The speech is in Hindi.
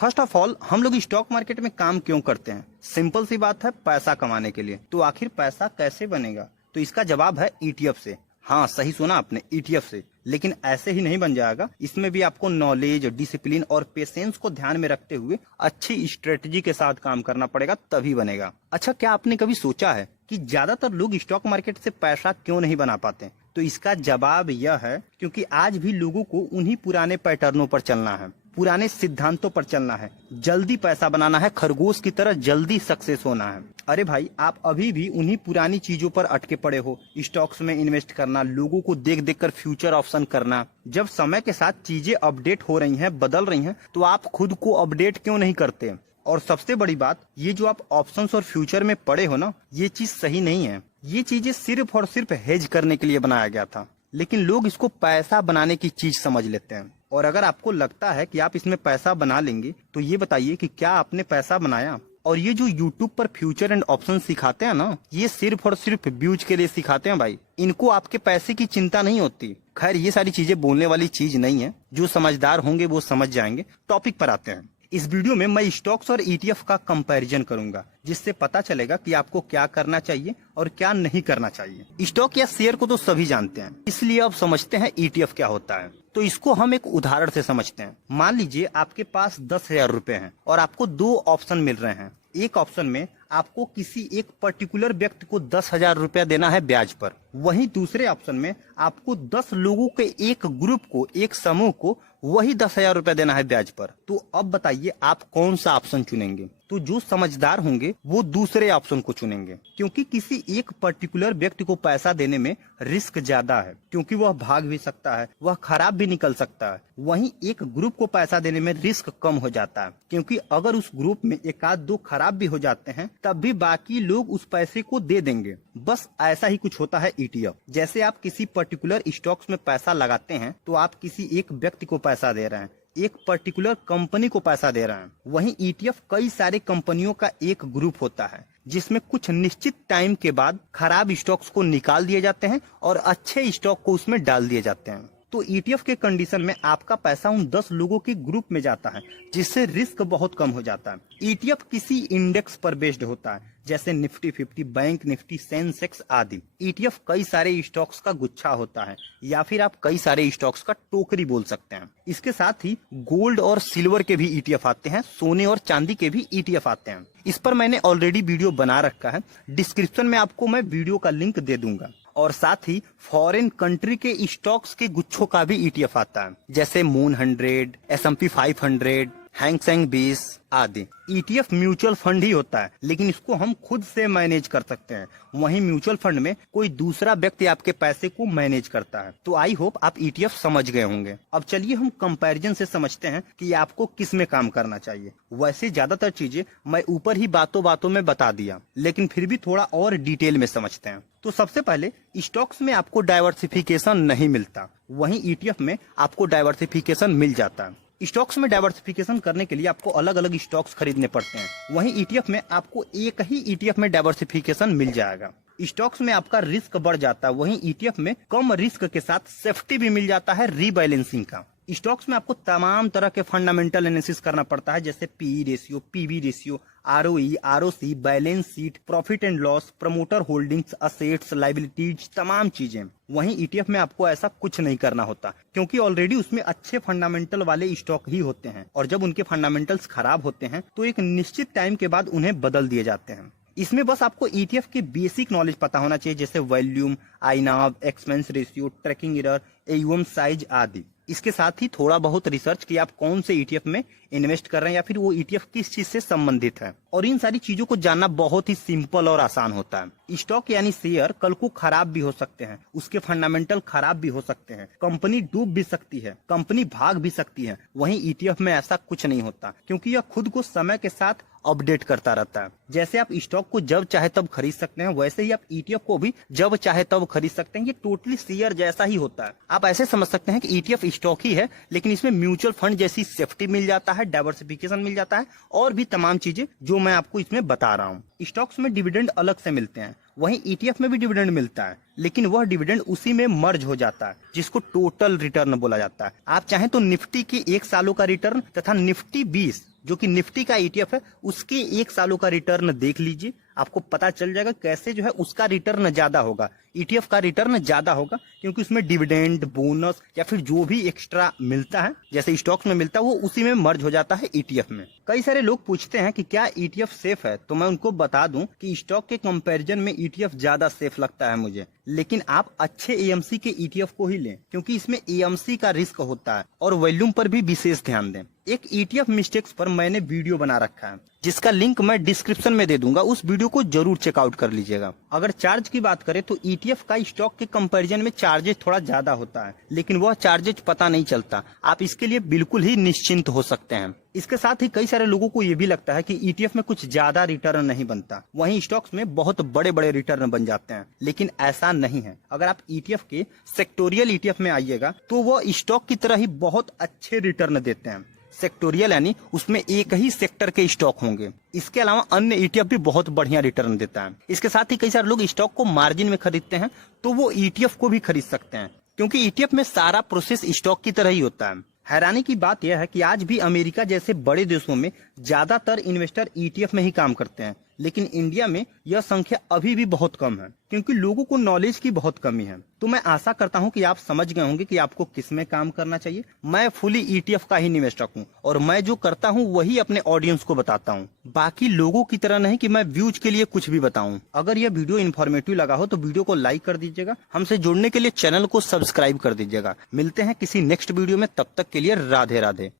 फर्स्ट ऑफ ऑल, हम लोग स्टॉक मार्केट में काम क्यों करते हैं? सिंपल सी बात है, पैसा कमाने के लिए। तो आखिर पैसा कैसे बनेगा? तो इसका जवाब है ईटीएफ से। हाँ, सही सुना आपने, ईटीएफ से। लेकिन ऐसे ही नहीं बन जाएगा, इसमें भी आपको नॉलेज, डिसिप्लिन और पेशेंस को ध्यान में रखते हुए अच्छी स्ट्रेटजी के साथ काम करना पड़ेगा, तभी बनेगा। अच्छा, क्या आपने कभी सोचा है कि ज्यादातर लोग स्टॉक मार्केट से पैसा क्यों नहीं बना पाते? तो इसका जवाब यह है, क्योंकि आज भी लोगों को उन्हीं पुराने पैटर्नों पर चलना है, पुराने सिद्धांतों पर चलना है। जल्दी पैसा बनाना है, खरगोश की तरह जल्दी सक्सेस होना है। अरे भाई, आप अभी भी उन्हीं पुरानी चीजों पर अटके पड़े हो। स्टॉक्स में इन्वेस्ट करना, लोगों को देख देख कर फ्यूचर ऑप्शन करना। जब समय के साथ चीजें अपडेट हो रही हैं, बदल रही हैं, तो आप खुद को अपडेट क्यों नहीं करते? और सबसे बड़ी बात, ये जो आप ऑप्शंस और फ्यूचर में पड़े हो ना, ये चीज सही नहीं है। ये चीजें सिर्फ और सिर्फ हेज करने के लिए बनाया गया था, लेकिन लोग इसको पैसा बनाने की चीज समझ लेते हैं। और अगर आपको लगता है कि आप इसमें पैसा बना लेंगे, तो ये बताइए कि क्या आपने पैसा बनाया? और ये जो YouTube पर फ्यूचर एंड ऑप्शन सिखाते हैं ना, ये सिर्फ और सिर्फ व्यूज के लिए सिखाते हैं भाई। इनको आपके पैसे की चिंता नहीं होती। खैर, ये सारी चीजें बोलने वाली चीज नहीं है, जो समझदार होंगे वो समझ जाएंगे। टॉपिक पर आते हैं। इस वीडियो में मैं स्टॉक्स और ईटीएफ का कंपैरिजन करूंगा, जिससे पता चलेगा कि आपको क्या करना चाहिए और क्या नहीं करना चाहिए। स्टॉक या शेयर को तो सभी जानते हैं, इसलिए अब समझते हैं ईटीएफ क्या होता है। तो इसको हम एक उदाहरण से समझते हैं। मान लीजिए आपके पास 10,000 रुपए हैं और आपको 2 ऑप्शन मिल रहे हैं। एक ऑप्शन में आपको किसी एक पर्टिकुलर व्यक्ति को 10,000 रुपया देना है ब्याज पर। वहीं दूसरे ऑप्शन में आपको 10 लोगों के एक ग्रुप को, एक समूह को वही 10,000 रुपया देना है ब्याज पर। तो अब बताइए आप कौन सा ऑप्शन चुनेंगे? तो जो समझदार होंगे वो दूसरे ऑप्शन को चुनेंगे, क्योंकि किसी एक पर्टिकुलर व्यक्ति को पैसा देने में रिस्क ज्यादा है, क्योंकि वह भाग भी सकता है, वह खराब भी निकल सकता है। वहीं एक ग्रुप को पैसा देने में रिस्क कम हो जाता है, क्योंकि अगर उस ग्रुप में 1-2 खराब भी हो जाते हैं, तब भी बाकी लोग उस पैसे को दे देंगे। बस ऐसा ही कुछ होता है ईटीएफ। जैसे आप किसी पर्टिकुलर स्टॉक्स में पैसा लगाते हैं, तो आप किसी एक व्यक्ति को पैसा दे रहे हैं, एक पर्टिकुलर कंपनी को पैसा दे रहे हैं। वहीं ईटीएफ कई सारे कंपनियों का एक ग्रुप होता है, जिसमें कुछ निश्चित टाइम के बाद खराब स्टॉक्स को निकाल दिए जाते हैं और अच्छे स्टॉक को उसमें डाल दिए जाते हैं। तो ईटीएफ के कंडीशन में आपका पैसा उन 10 लोगों के ग्रुप में जाता है, जिससे रिस्क बहुत कम हो जाता है। ईटीएफ किसी इंडेक्स पर बेस्ड होता है, जैसे निफ्टी 50, बैंक निफ्टी, सेंसेक्स आदि। ईटीएफ कई सारे स्टॉक्स का गुच्छा होता है, या फिर आप कई सारे स्टॉक्स का टोकरी बोल सकते हैं। इसके साथ ही गोल्ड और सिल्वर के भी ईटीएफ आते हैं, सोने और चांदी के भी ईटीएफ आते हैं। इस पर मैंने ऑलरेडी वीडियो बना रखा है, डिस्क्रिप्शन में आपको मैं वीडियो का लिंक दे दूंगा। और साथ ही फॉरेन कंट्री के स्टॉक्स के गुच्छों का भी ईटीएफ आता है, जैसे मून 100, S&P 500, हैंग सेंग 20 आदि। ईटीएफ म्यूचुअल फंड ही होता है, लेकिन इसको हम खुद से मैनेज कर सकते हैं। वहीं म्यूचुअल फंड में कोई दूसरा व्यक्ति आपके पैसे को मैनेज करता है। तो आई होप आप ईटीएफ समझ गए होंगे। अब चलिए हम कंपैरिजन से समझते हैं कि आपको किस में काम करना चाहिए। वैसे ज्यादातर चीजें मैं ऊपर ही बातों बातों में बता दिया, लेकिन फिर भी थोड़ा और डिटेल में समझते हैं। तो सबसे पहले, स्टॉक्स में आपको डाइवर्सिफिकेशन नहीं मिलता, वहीं ईटीएफ में आपको डाइवर्सिफिकेशन मिल जाता है। स्टॉक्स में डाइवर्सिफिकेशन करने के लिए आपको अलग अलग स्टॉक्स खरीदने पड़ते हैं, वहीं ईटीएफ में आपको एक ही ईटीएफ में डाइवर्सिफिकेशन मिल जाएगा। स्टॉक्स में आपका रिस्क बढ़ जाता है, वहीं ईटीएफ में कम रिस्क के साथ सेफ्टी भी मिल जाता है रीबैलेंसिंग का। स्टॉक्स में आपको तमाम तरह के फंडामेंटल एनालिसिस करना पड़ता है, जैसे PE ratio, PV ratio, ROE, ROC, balance sheet, profit and loss, promoter holdings, assets, liabilities, तमाम चीजें। वहीं ईटीएफ में आपको ऐसा कुछ नहीं करना होता, क्योंकि ऑलरेडी उसमें अच्छे फंडामेंटल वाले स्टॉक ही होते हैं, और जब उनके फंडामेंटल्स खराब होते हैं तो एक निश्चित टाइम के बाद उन्हें बदल दिए जाते हैं। इसमें बस आपको ईटीएफ की बेसिक नॉलेज पता होना चाहिए, जैसे volume, iNAV, expense ratio, tracking error, AUM size आदि। इसके साथ ही थोड़ा बहुत रिसर्च कि आप कौन से ईटीएफ में इन्वेस्ट कर रहे हैं, या फिर वो ईटीएफ किस चीज से संबंधित है। और इन सारी चीजों को जानना बहुत ही सिंपल और आसान होता है। स्टॉक यानी शेयर कल को खराब भी हो सकते हैं, उसके फंडामेंटल खराब भी हो सकते हैं, कंपनी डूब भी सकती है, कंपनी भाग भी सकती है। वहीं ईटीएफ में ऐसा कुछ नहीं होता, क्योंकि यह खुद को समय के साथ अपडेट करता रहता है। जैसे आप स्टॉक को जब चाहे तब खरीद सकते हैं, वैसे ही आप ईटीएफ को भी जब चाहे तब खरीद सकते हैं। ये टोटली शेयर जैसा ही होता है। आप ऐसे समझ सकते हैं कि ईटीएफ स्टॉक ही है, लेकिन इसमें म्यूचुअल फंड जैसी सेफ्टी मिल जाता है, डाइवर्सिफिकेशन मिल जाता है, और भी तमाम चीजें जो मैं आपको इसमें बता रहा हूँ। स्टॉक्स में डिविडेंड अलग से मिलते हैं, वहीं ईटीएफ में भी डिविडेंड मिलता है, लेकिन वह डिविडेंड उसी में मर्ज हो जाता है, जिसको टोटल रिटर्न बोला जाता है। आप चाहें तो निफ्टी की 1 सालों का रिटर्न तथा निफ्टी 20 जो कि निफ्टी का ईटीएफ है, उसके 1 सालों का रिटर्न देख लीजिए, आपको पता चल जाएगा कैसे जो है उसका रिटर्न ज्यादा होगा, ईटीएफ का रिटर्न ज्यादा होगा, क्योंकि उसमें डिविडेंड, बोनस या फिर जो भी एक्स्ट्रा मिलता है जैसे स्टॉक्स में मिलता है वो उसी में मर्ज हो जाता है ईटीएफ में। कई सारे लोग पूछते हैं कि क्या ईटीएफ सेफ है, तो मैं उनको बता दूं कि स्टॉक के कंपैरिजन में ईटीएफ ज्यादा सेफ लगता है मुझे, लेकिन आप अच्छे एएमसी के ईटीएफ को ही लें, क्योंकि इसमें एएमसी का रिस्क होता है और वॉल्यूम पर भी विशेष ध्यान दें। एक ईटीएफ मिस्टेक्स पर मैंने वीडियो बना रखा है, जिसका लिंक मैं डिस्क्रिप्शन में दे दूंगा, उस वीडियो को जरूर चेकआउट कर लीजिएगा। अगर चार्ज की बात करें तो ईटीएफ का स्टॉक के कंपैरिजन में चार्जेस थोड़ा ज्यादा होता है, लेकिन वह चार्जेस पता नहीं चलता, आप इसके लिए बिल्कुल ही निश्चिंत हो सकते हैं। इसके साथ ही कई सारे लोगों को ये भी लगता है कि ईटीएफ में कुछ ज्यादा रिटर्न नहीं बनता, वहीं स्टॉक्स में बहुत बड़े बड़े रिटर्न बन जाते हैं, लेकिन ऐसा नहीं है। अगर आप ईटीएफ के सेक्टोरियल ईटीएफ में आइएगा तो वह स्टॉक की तरह ही बहुत अच्छे रिटर्न देते हैं। सेक्टोरियल यानी उसमें एक ही सेक्टर के स्टॉक होंगे। इसके अलावा अन्य ईटीएफ भी बहुत बढ़िया रिटर्न देता है। इसके साथ ही कई सारे लोग स्टॉक को मार्जिन में खरीदते हैं, तो वो ईटीएफ को भी खरीद सकते हैं, क्योंकि ईटीएफ में सारा प्रोसेस स्टॉक की तरह ही होता है। हैरानी की बात यह है कि आज भी अमेरिका जैसे बड़े देशों में ज्यादातर इन्वेस्टर ईटीएफ में ही काम करते हैं, लेकिन इंडिया में यह संख्या अभी भी बहुत कम है, क्योंकि लोगों को नॉलेज की बहुत कमी है। तो मैं आशा करता हूं कि आप समझ गए होंगे कि आपको किस में काम करना चाहिए। मैं फुली ईटीएफ का ही निवेशक हूं और मैं जो करता हूं वही अपने ऑडियंस को बताता हूं, बाकी लोगों की तरह नहीं कि मैं व्यूज के लिए कुछ भी बताऊं। अगर यह वीडियो इन्फॉर्मेटिव लगा हो तो वीडियो को लाइक कर दीजिएगा, हमसे जुड़ने के लिए चैनल को सब्सक्राइब कर दीजिएगा। मिलते हैं किसी नेक्स्ट वीडियो में, तब तक के लिए राधे राधे।